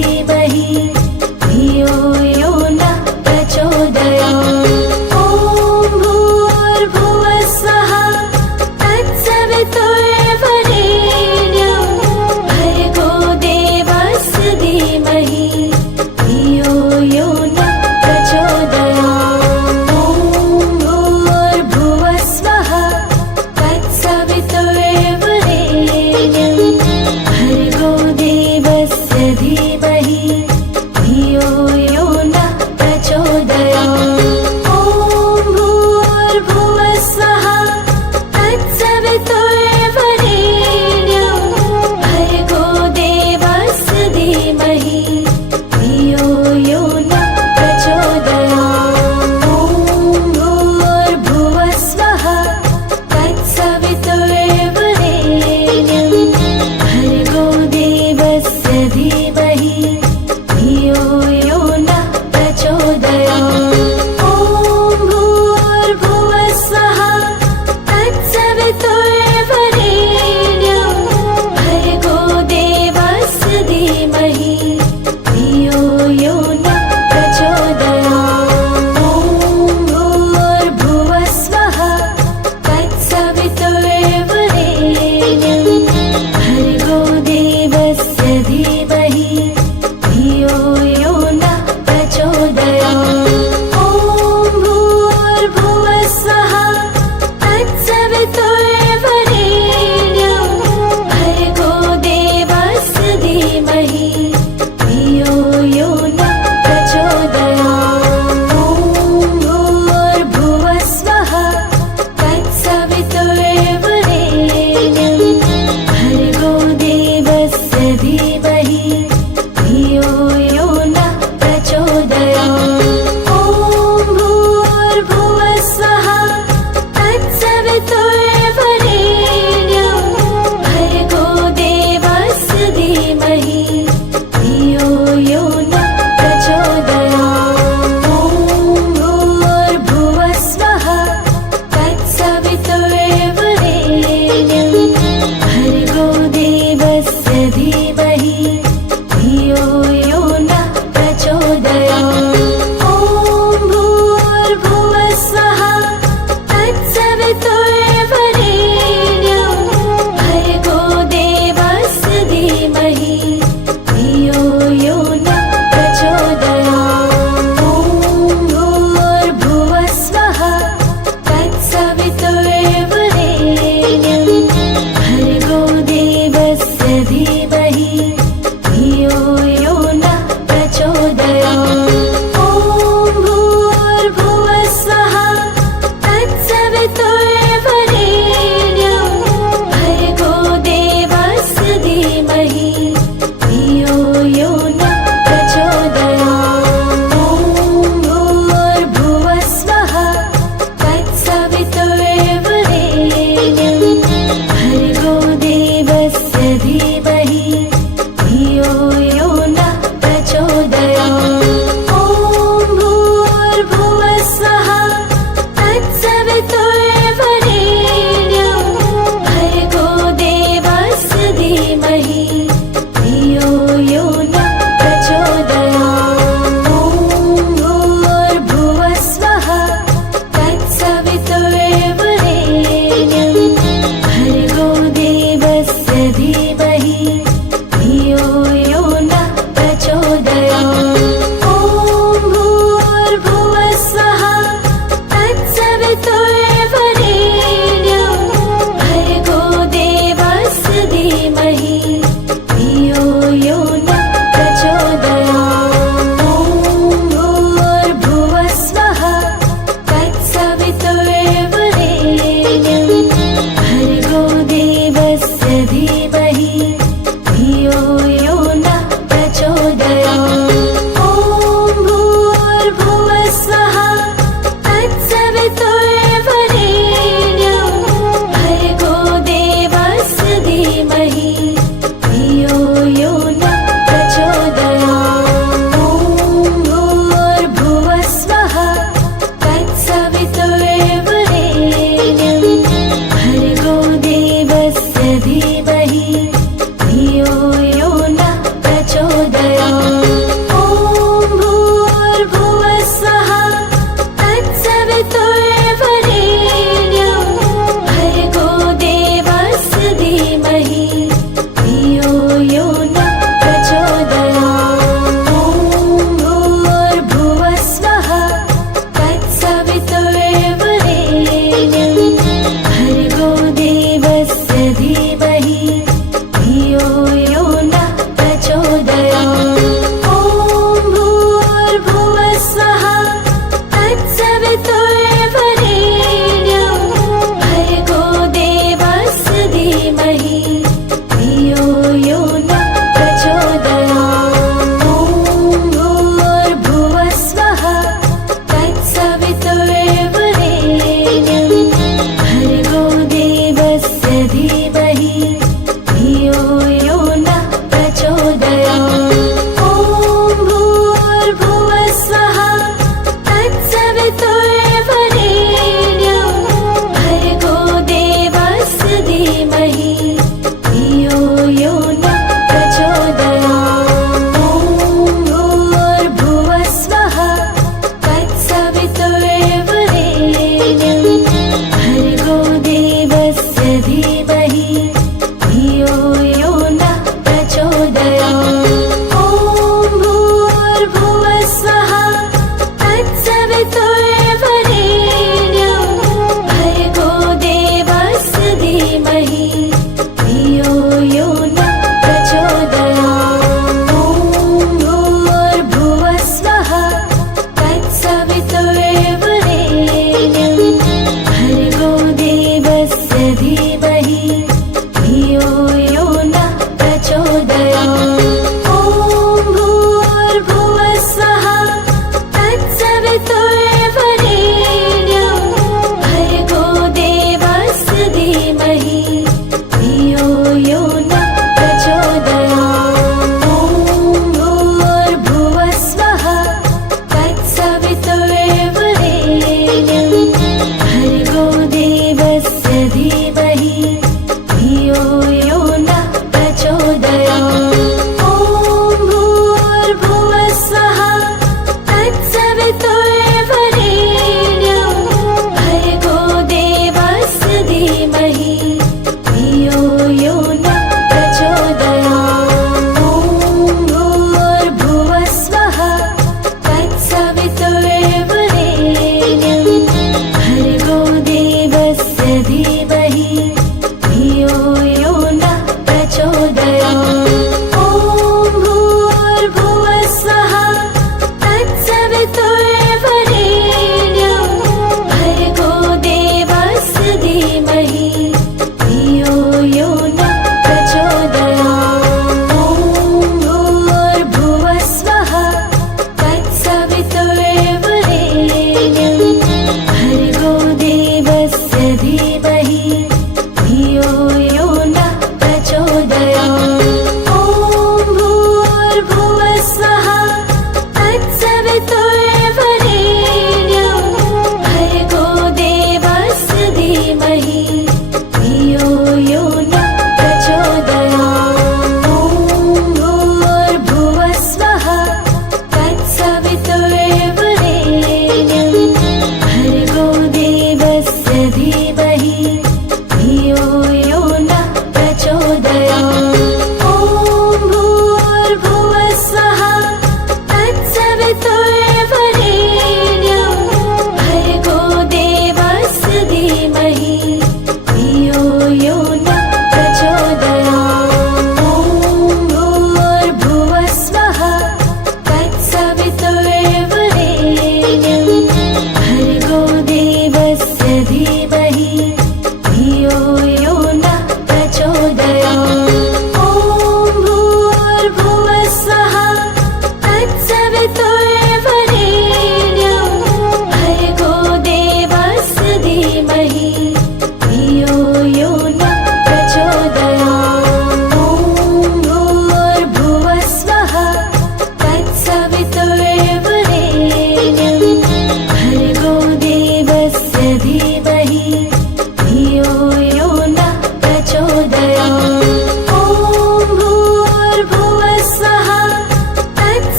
धीमहि धियो यो नः प्रचोदयात्। ॐ भूर्भुवः स्वः तत्सवितुर्वरेण्यं भर्गो देवस्य धीमहि धियो यो नः प्रचोदयात्। ॐ भूर्भुवः स्वः तत्सवितुर्वरेण्यं भर्गो देवस्य धीमहि धियो यो नः प्रचोदयात्। ॐ भूर्भुवः स्वः तत्सवितुर्वरेण्यं भर्गो देवस्य धीमहि धियो यो नः प्रचोदयात्। ॐ भूर्भुवः स्वः तत्सवितुर्वरेण्यं भर्गो देवस्य धीमहि धियो यो नः प्रचोदयात्। ॐ भूर्भुवः स्वः तत्सवितुर्वरेण्यं भर्गो देवस्य धीमहि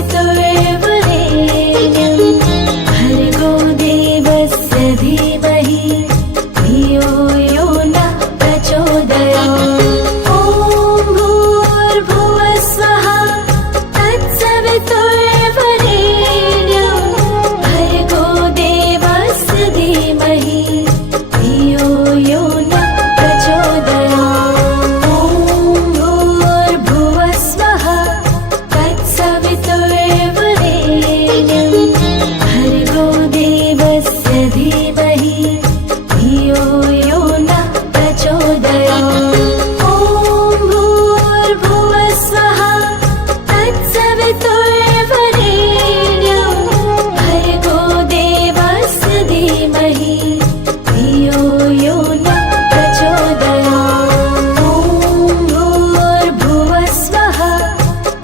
तत्सवितुर्वरेण्यं भर्गो देवस्य धीमहि धियो यो नः प्रचोदयात्। ॐ भूर्भुवः स्वः तत्सवितुर्वरेण्यं भर्गो देवस्य धीमहि धियो यो नः प्रचोदयात्। ॐ भूर्भुवः स्वः तत्सवितुर्वरेण्यं भर्गो देवस्य धीमहि धियो यो नः प्रचोदयात्। ॐ भूर्भुवः स्वः तत्सवितुर्वरेण्यं भर्गो देवस्य धीमहि धियो यो नः प्रचोदयात्। ॐ भूर्भुवः स्वः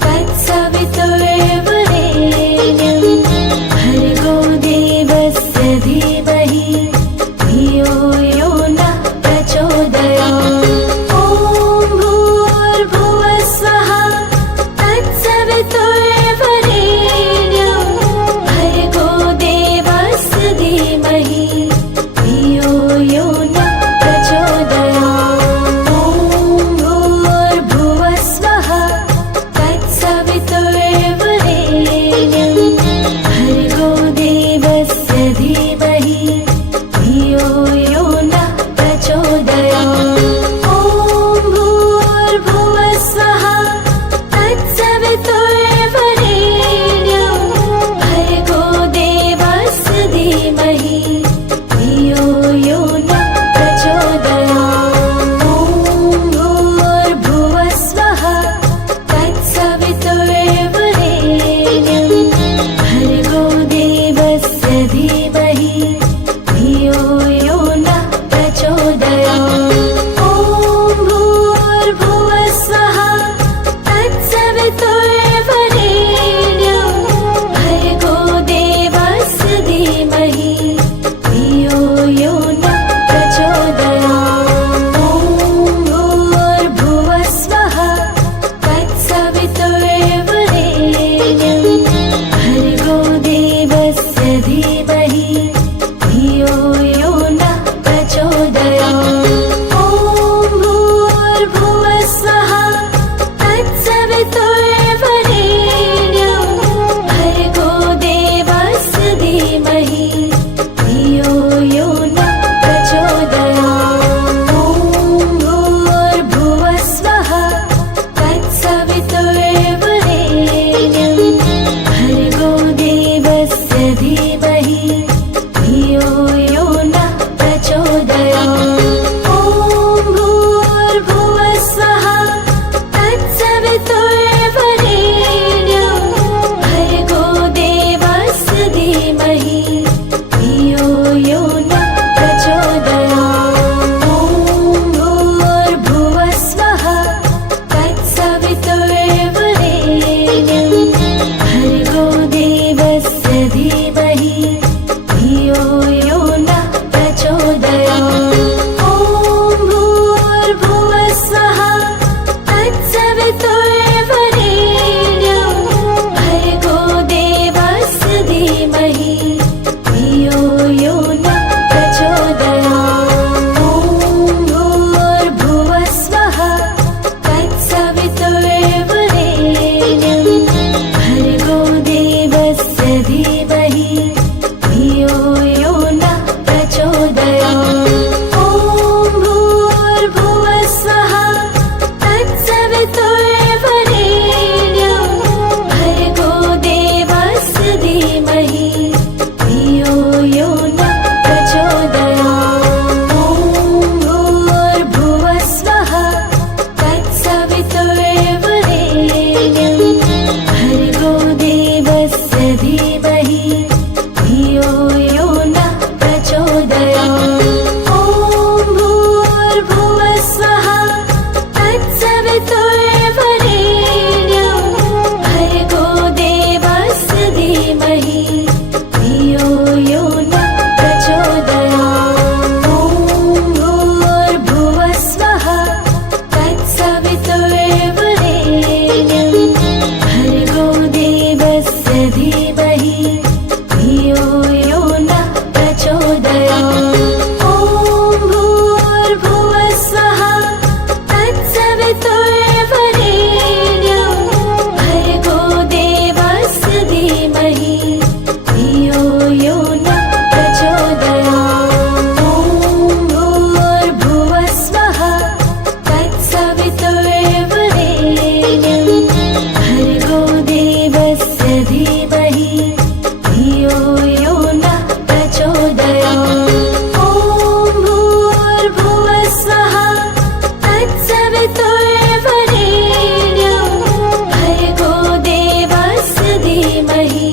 तत्सवितुर्वरेण्यं भर्गो देवस्य धीमहि धियो यो नः प्रचोदयात्। ॐ भूर्भुवः स्वः तत्सवितुर्वरेण्यं भर्गो देवस्य धीमहि धियो यो नः प्रचोदयात्। ॐ भूर्भुवः स्वः तत्सवितुर्वरेण्यं भर्गो देवस्य धीमहि धियो यो नः प्रचोदयात्। ॐ भूर्भुवः स्वः तत्सवितुर्वरेण्यं भर्गो देवस्य धीमहि धियो यो नः प्रचोदयात्। ॐ भूर्भुवः स्वः तत्सवितुर्वरेण्यं भर्गो देवस्य धीमहि धियो यो नः प्रचोदयात्। ॐ भूर्भुवः स्वः तत्सवितुर्वरेण्यं भर्गो देवस्य धीमहि धियो यो नः प्रचोदयात्। ॐ भूर्भुवः स्वः तत्सवितुर्वरेण्यं भर्गो देवस्य धीमहि धियो यो नः प्रचोदयात्। ॐ भूर्भुवः स्वः तत्सवितुर्वरेण्यं भर्गो देवस्य धीमहि धियो यो नः प्रचोदयात्। ॐ भूर्भुवः स्वः तत्सवितुर्वरेण्यं भर्गो देवस्य धीमहि धियो यो नः प्रचोदयात्। ॐ भूर्भुवः स्वः तत्सवितुर्वरेण्यं भर्गो देवस्य धीमहि धियो यो नः प्रचोदयात्। ॐ भूर्भुवः स्वः तत्सवितुर्वरेण्यं भर्गो देवस्य धीमहि धियो यो नः प्रचोदयात्। ॐ भूर्भुवः स्वः तत्सवितुर्वरेण्यं भर्गो देवस्य धीमहि धियो यो नः प्रचोदयात्। ॐ भूर्भुवः स्वः तत्सवितुर्वरेण्यं भर्गो देवस्य धीमहि धियो यो नः प्रचोदयात्। ॐ भूर्भुवः स्वः तत्सवितुर्वरेण्यं भर्गो देवस्य धीमहि धियो यो नः प्रचोदयात्। ॐ भूर्भुवः स्वः तत्सवितुर्वरेण्यं भर्गो देवस्य धीमहि धियो यो नः प्रचोदयात्। ॐ भूर्भुवः स्वः तत्सवितुर्वरेण्यं भर्गो देवस्य धीमहि धियो यो नः प्रचोदयात्। ॐ भूर्भुवः स्वः तत्सवितुर्वरेण्यं भर्गो देवस्य धीमहि धियो यो न प्रचोदयात्। ॐ भूर्भुवः स्वः तत्सवितुर्वरेण्यं भर्गो देवस्य धीमहि धियो यो न प्रचोदयात्। ॐ भूर्भुवः स्वः तत्सवितुर्वरेण्यं भर्गो देवस्य धीमहि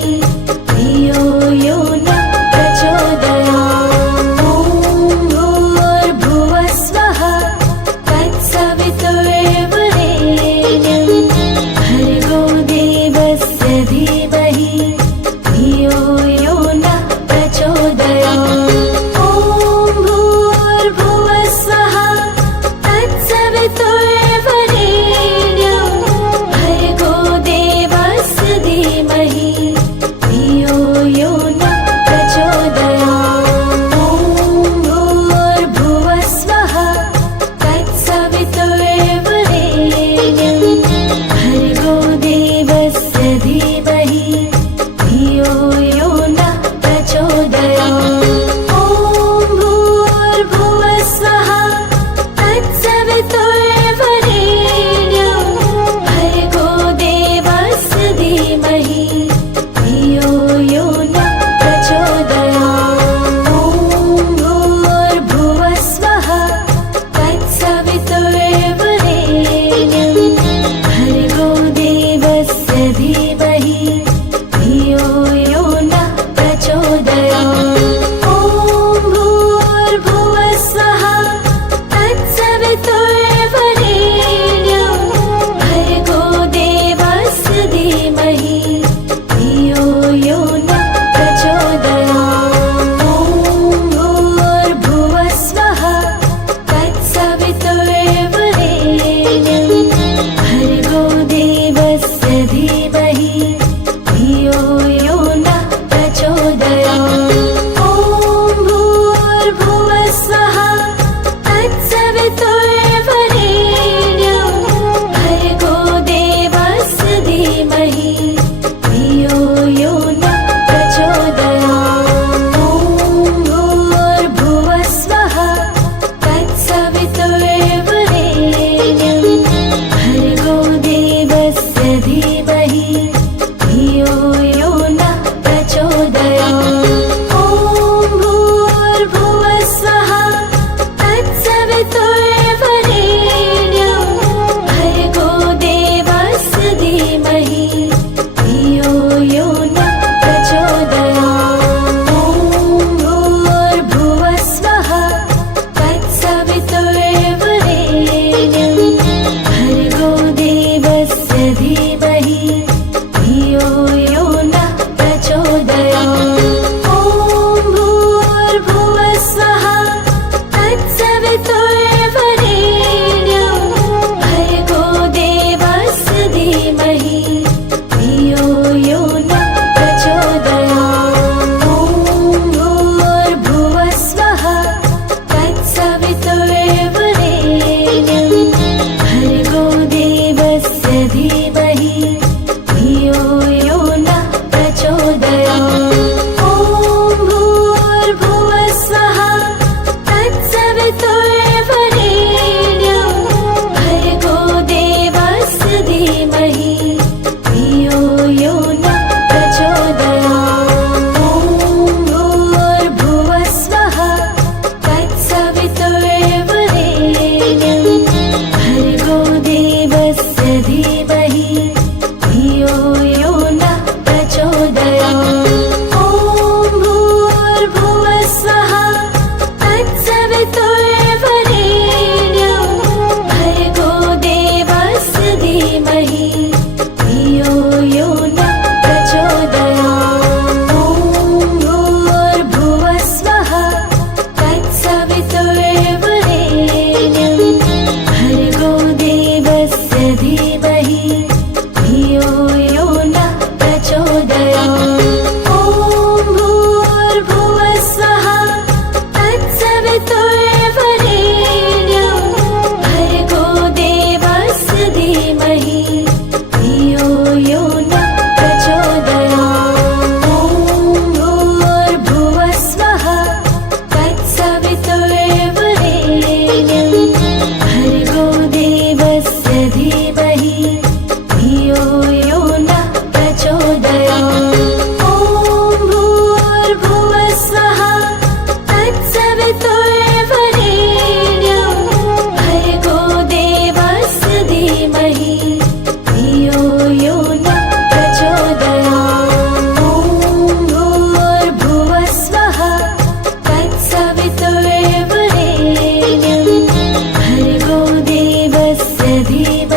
धीमहि